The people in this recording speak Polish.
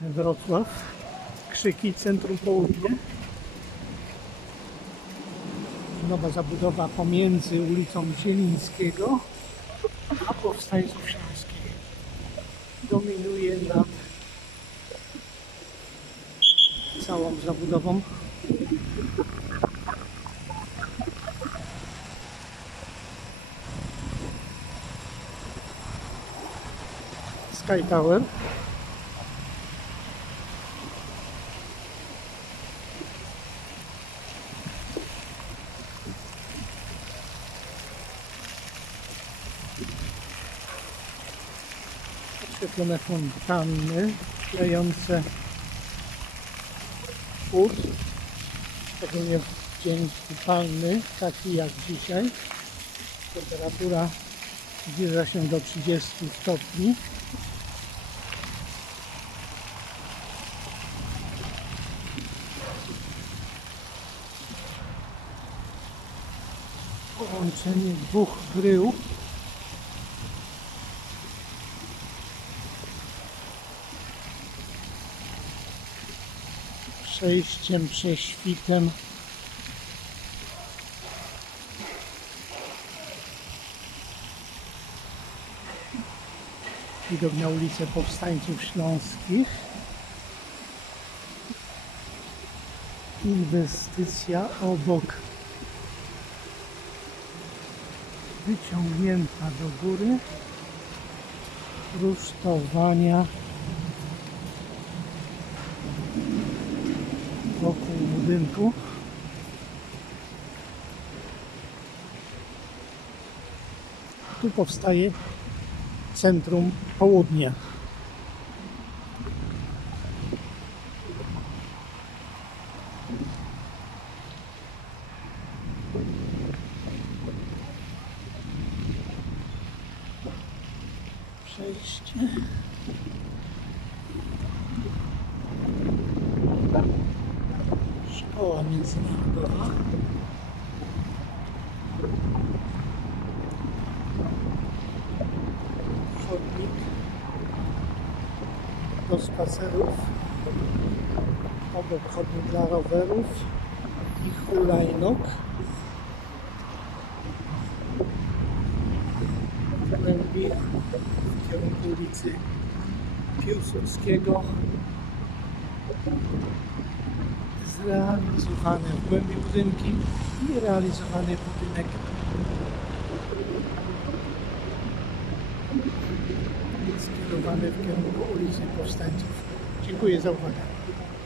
Wrocław. Krzyki, centrum południe. Nowa zabudowa pomiędzy ulicą Zielińskiego a Powstańców Śląskich. Dominuje nad całą zabudową. Sky Tower. Oświetlone fontanny klejące chłód. Szczególnie w dzień upalny, taki jak dzisiaj. Temperatura zbliża się do 30 stopni. Połączenie dwóch brył. Przejściem, prześwitem. Widok na ulicę Powstańców Śląskich. Inwestycja obok wyciągnięta do góry rusztowania budynku. Tu powstaje centrum południa. Przejście szkoła międzynarodowa chodnik do spacerów. Obok chodnik dla rowerów i hulajnóg. W kierunku ulicy Piłsudskiego zrealizowane w głębi budynki i realizowany budynek skierowany w kierunku ulicy Powstańców. Dziękuję za uwagę.